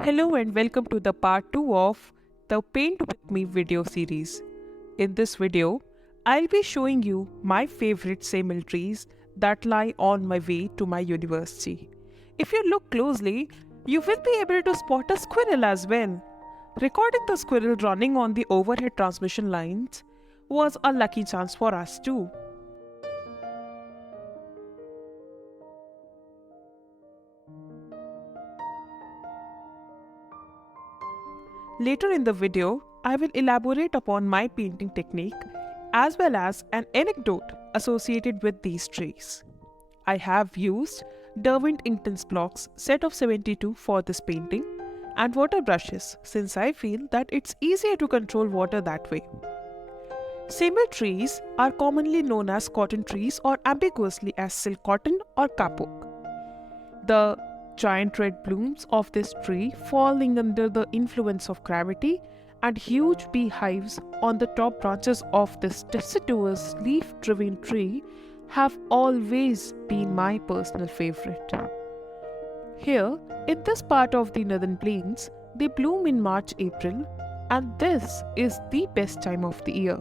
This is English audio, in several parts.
Hello and welcome to the part 2 of the Paint With Me video series. In this video, I'll be showing you my favorite Semal trees that lie on my way to my university. If you look closely, you will be able to spot a squirrel as well. Recording the squirrel running on the overhead transmission lines was a lucky chance for us too. Later in the video, I will elaborate upon my painting technique as well as an anecdote associated with these trees. I have used Derwent Inktense Blocks set of 72 for this painting and water brushes since I feel that it's easier to control water that way. Semal trees are commonly known as cotton trees or ambiguously as silk cotton or kapok. The giant red blooms of this tree falling under the influence of gravity and huge beehives on the top branches of this deciduous leaf-driven tree have always been my personal favorite. Here, in this part of the northern plains, they bloom in March-April, and this is the best time of the year.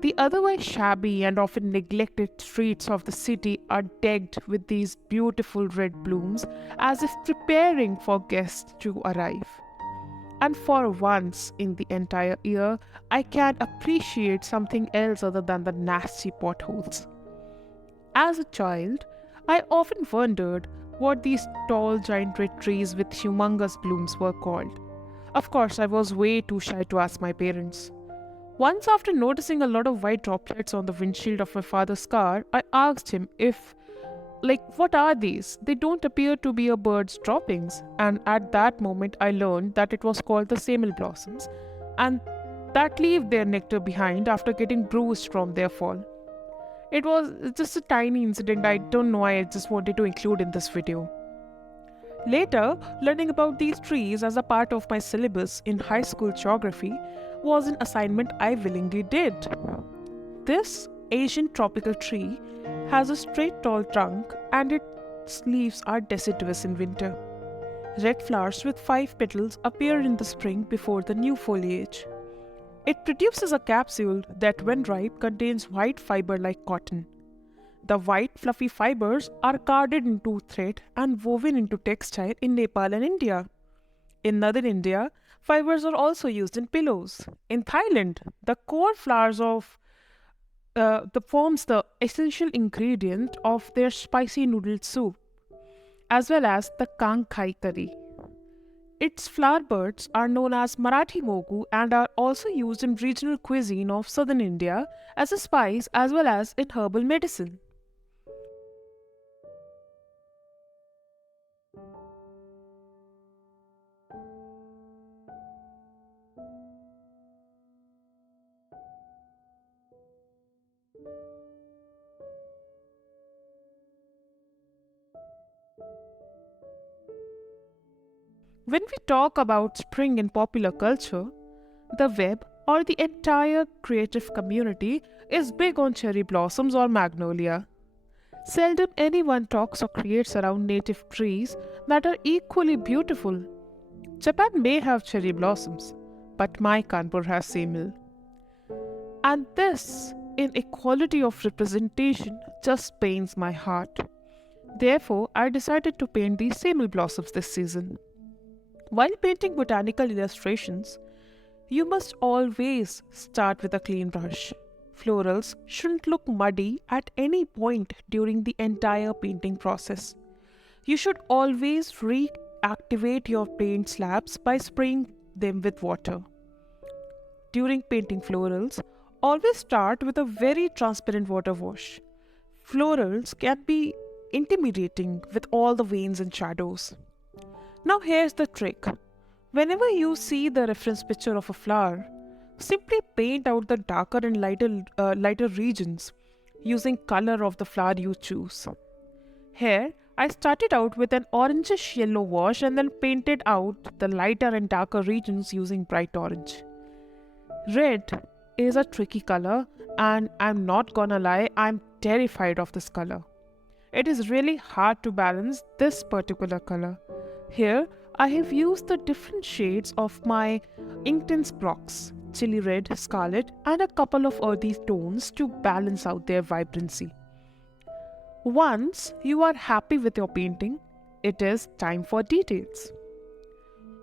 The otherwise shabby and often neglected streets of the city are decked with these beautiful red blooms as if preparing for guests to arrive. And for once in the entire year, I can appreciate something else other than the nasty potholes. As a child, I often wondered what these tall giant red trees with humongous blooms were called. Of course, I was way too shy to ask my parents. Once, after noticing a lot of white droplets on the windshield of my father's car, I asked him what are these? They don't appear to be a bird's droppings. And at that moment, I learned that it was called the Semal Blossoms and that leave their nectar behind after getting bruised from their fall. It was just a tiny incident. I don't know why I just wanted to include in this video. Later, learning about these trees as a part of my syllabus in high school geography was an assignment I willingly did. This Asian tropical tree has a straight tall trunk and its leaves are deciduous in winter. Red flowers with 5 petals appear in the spring before the new foliage. It produces a capsule that, when ripe, contains white fiber like cotton. The white fluffy fibers are carded into thread and woven into textile in Nepal and India. In northern India, fibers are also used in pillows. In Thailand, the core flowers of forms the essential ingredient of their spicy noodle soup, as well as the kang khai curry. Its flower buds are known as Marathi mogu and are also used in regional cuisine of southern India as a spice as well as in herbal medicine. When we talk about spring in popular culture, the web or the entire creative community is big on cherry blossoms or magnolia. Seldom anyone talks or creates around native trees that are equally beautiful. Japan may have cherry blossoms, but my Kanpur has Semal. And this inequality of representation just pains my heart. Therefore, I decided to paint these Semal blossoms this season. While painting botanical illustrations, you must always start with a clean brush. Florals shouldn't look muddy at any point during the entire painting process. You should always reactivate your paint slabs by spraying them with water. During painting florals, always start with a very transparent water wash. Florals can be intimidating with all the veins and shadows. Now here's the trick. Whenever you see the reference picture of a flower, simply paint out the darker and lighter regions using color of the flower you choose. Here, I started out with an orangish yellow wash and then painted out the lighter and darker regions using bright orange. Red is a tricky color and I'm not gonna lie, I'm terrified of this color. It is really hard to balance this particular color. Here, I have used the different shades of my Inktense blocks, chili red, scarlet, and a couple of earthy tones to balance out their vibrancy. Once you are happy with your painting, it is time for details.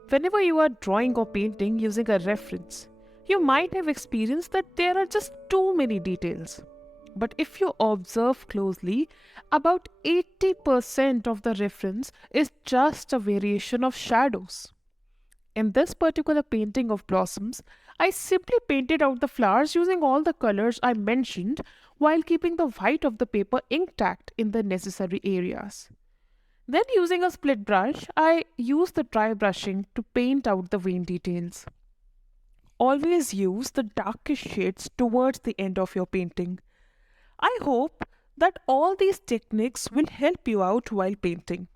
Whenever you are drawing or painting using a reference, you might have experienced that there are just too many details. But if you observe closely, about 80% of the reference is just a variation of shadows. In this particular painting of blossoms, I simply painted out the flowers using all the colors I mentioned while keeping the white of the paper intact in the necessary areas. Then, using a split brush, I use the dry brushing to paint out the vein details. Always use the darkest shades towards the end of your painting. I hope that all these techniques will help you out while painting.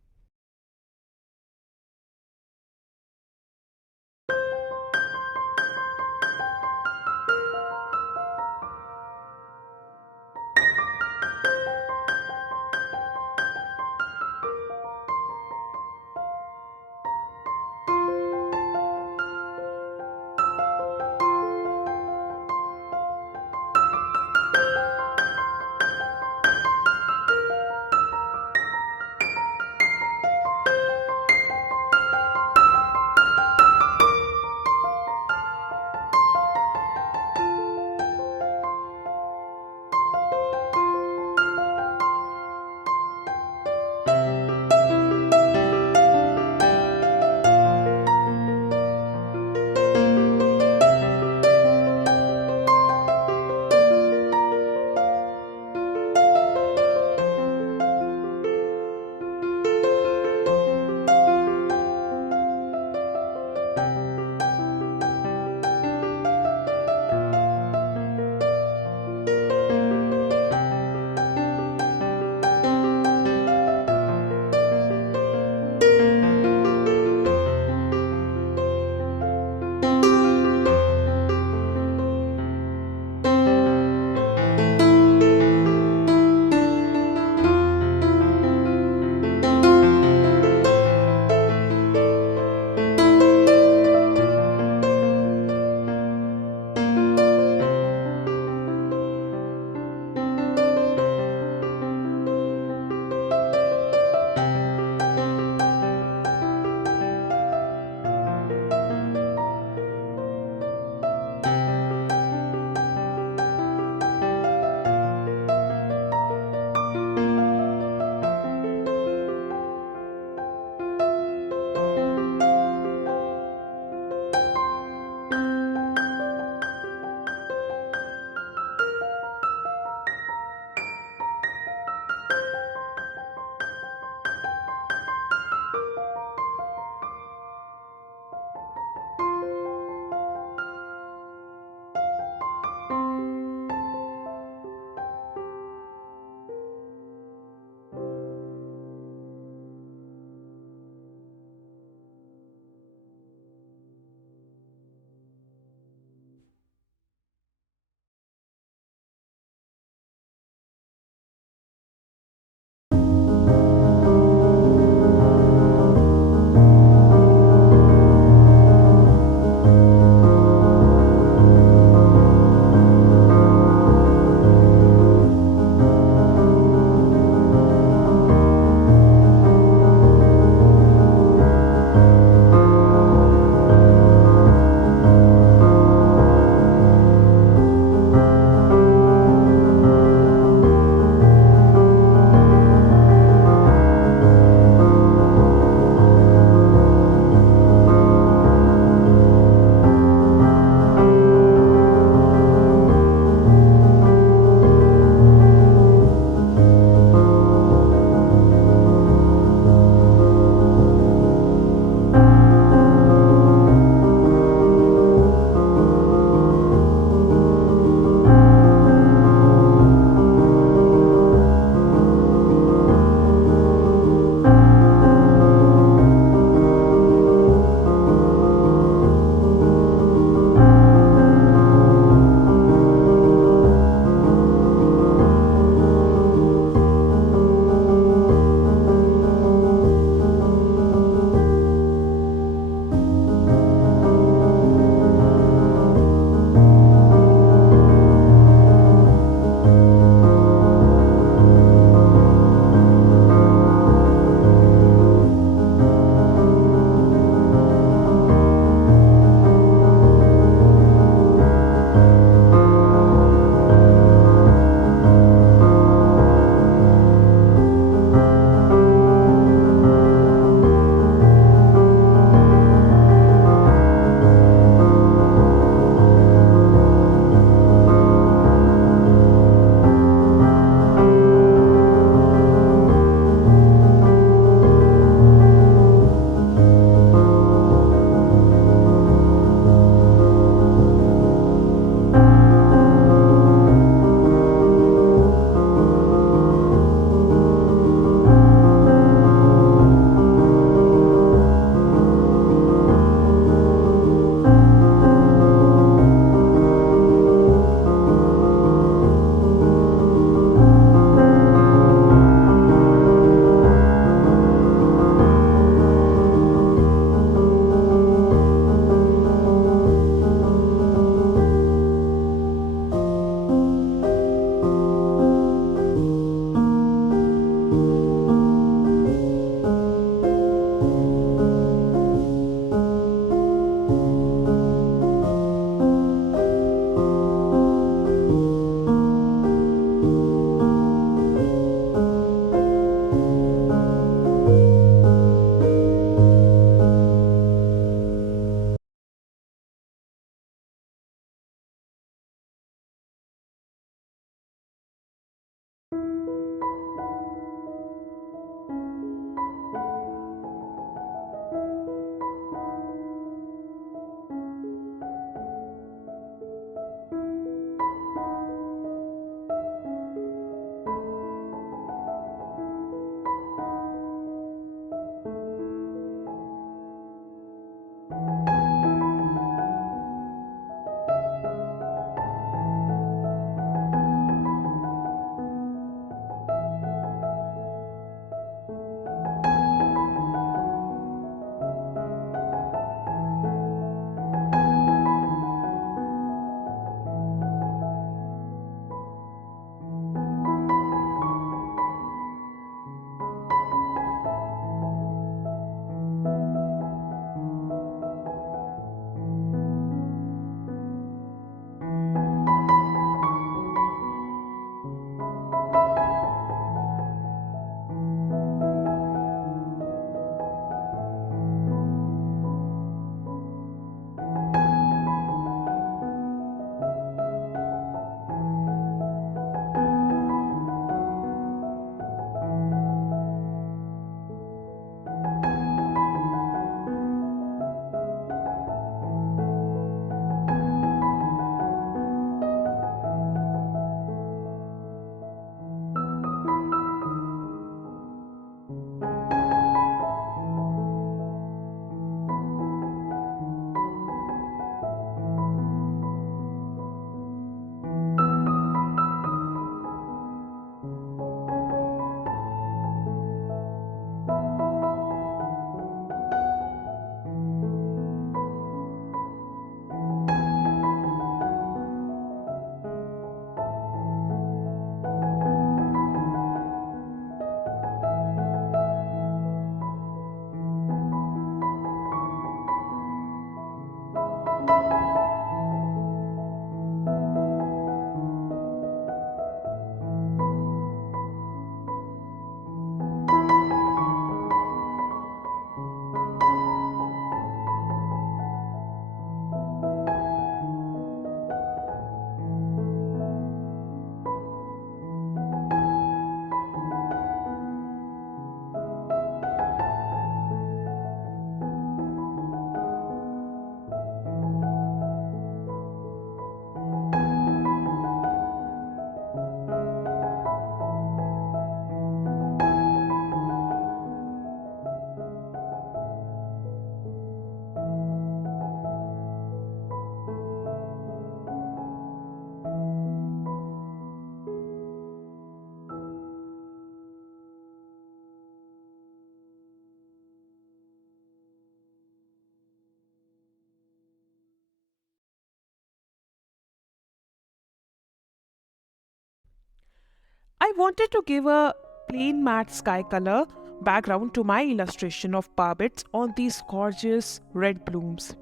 wanted to give a plain matte sky color background to my illustration of barbets on these gorgeous red blooms.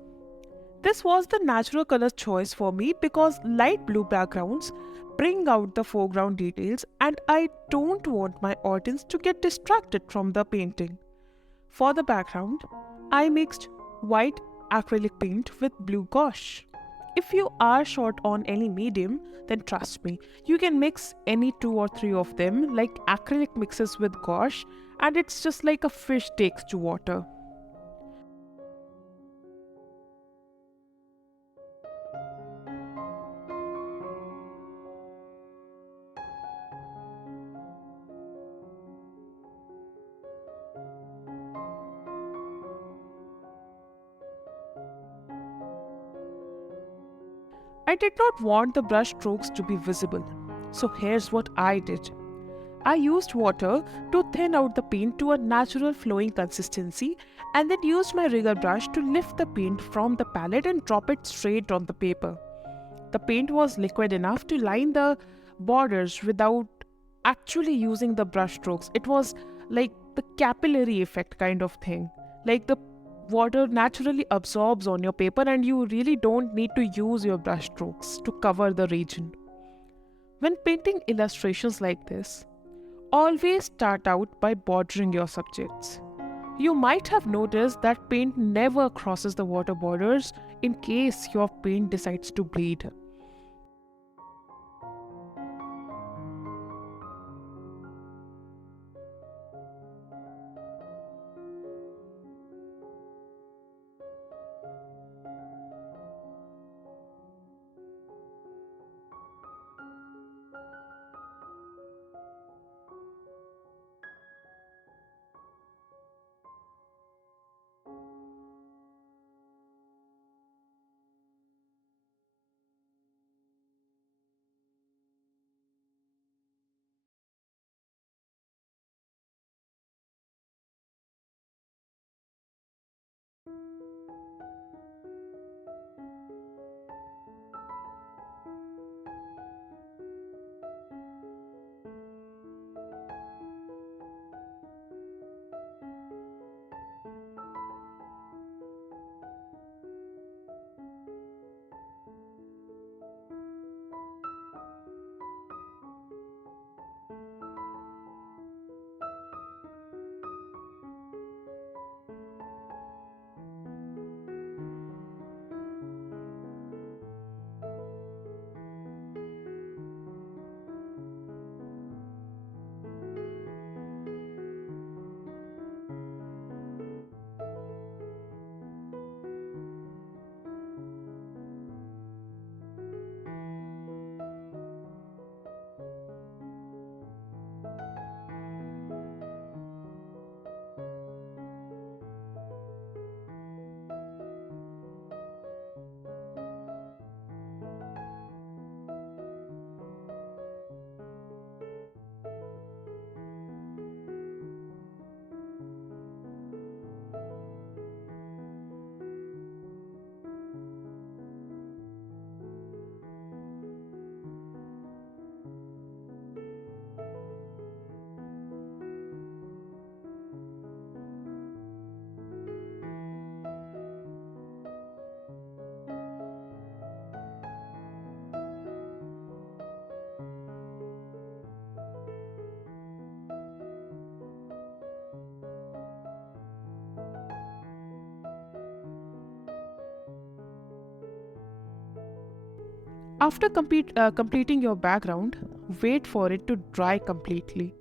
This was the natural color choice for me because light blue backgrounds bring out the foreground details and I don't want my audience to get distracted from the painting. For the background, I mixed white acrylic paint with blue gouache. If you are short on any medium, then trust me, you can mix any 2 or 3 of them like acrylic mixes with gouache, and it's just like a fish takes to water. I did not want the brush strokes to be visible, so here's what I did. I used water to thin out the paint to a natural flowing consistency and then used my rigger brush to lift the paint from the palette and drop it straight on the paper. The paint was liquid enough to line the borders without actually using the brush strokes. It was like the capillary effect kind of thing. Like the water naturally absorbs on your paper and you really don't need to use your brush strokes to cover the region. When painting illustrations like this, always start out by bordering your subjects. You might have noticed that paint never crosses the water borders in case your paint decides to bleed. After completing your background, wait for it to dry completely.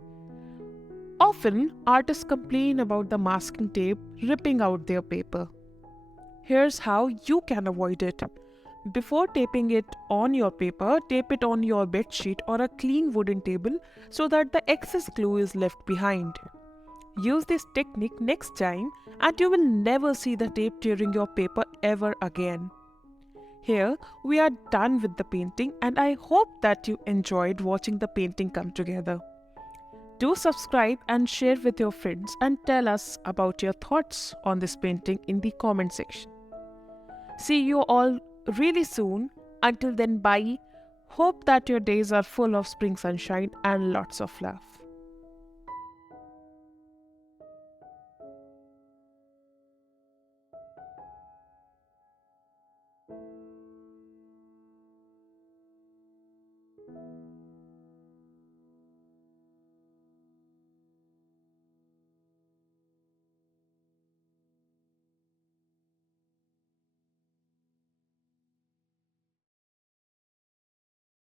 Often, artists complain about the masking tape ripping out their paper. Here's how you can avoid it. Before taping it on your paper, tape it on your bedsheet or a clean wooden table so that the excess glue is left behind. Use this technique next time and you will never see the tape tearing your paper ever again. Here, we are done with the painting and I hope that you enjoyed watching the painting come together. Do subscribe and share with your friends and tell us about your thoughts on this painting in the comment section. See you all really soon. Until then, bye. Hope that your days are full of spring sunshine and lots of love.